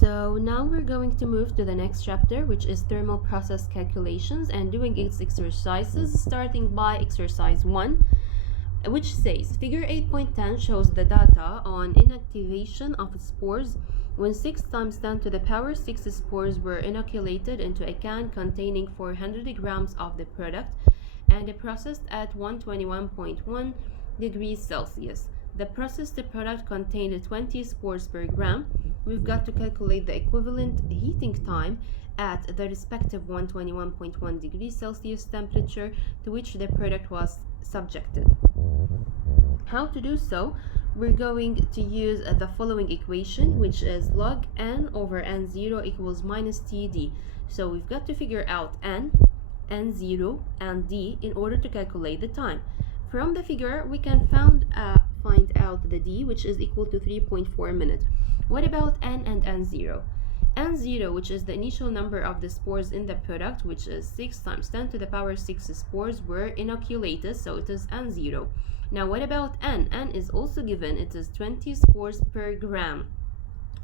So now we're going to move to the next chapter, which is thermal process calculations and doing its exercises, starting by exercise 1, which says figure 8.10 shows the data on inactivation of spores when 6 times 10 to the power 6 spores were inoculated into a can containing 400 grams of the product and processed at 121.1 degrees Celsius. The processed product contained 20 spores per gram. We've got to calculate the equivalent heating time at the respective 121.1 degrees Celsius temperature to which the product was subjected. How to do so? We're going to use the following equation, which is log n over n0 equals minus td. So we've got to figure out n, n0, and d in order to calculate the time. From the figure, we can find out the d, which is equal to 3.4 minutes. What about n and n0? n0, which is the initial number of the spores in the product, which is 6 times 10 to the power 6 spores were inoculated, so it is n0. Now what about n? N is also given, it is 20 spores per gram.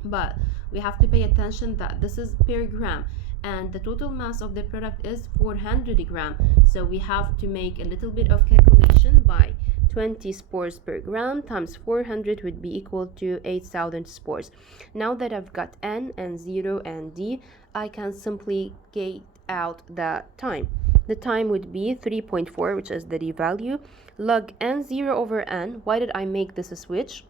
But we have to pay attention that this is per gram and the total mass of the product is 400 grams. So we have to make a little bit of calculation by 20 spores per gram times 400 would be equal to 8,000 spores. Now that I've got n and 0 and d, I can simply get out the time. The time would be 3.4, which is the d value, log n0 over n. Why did I make this a switch?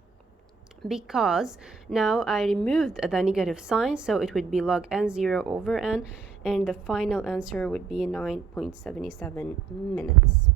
Because now I removed the negative sign, so it would be log n0 over n, and the final answer would be 9.77 minutes.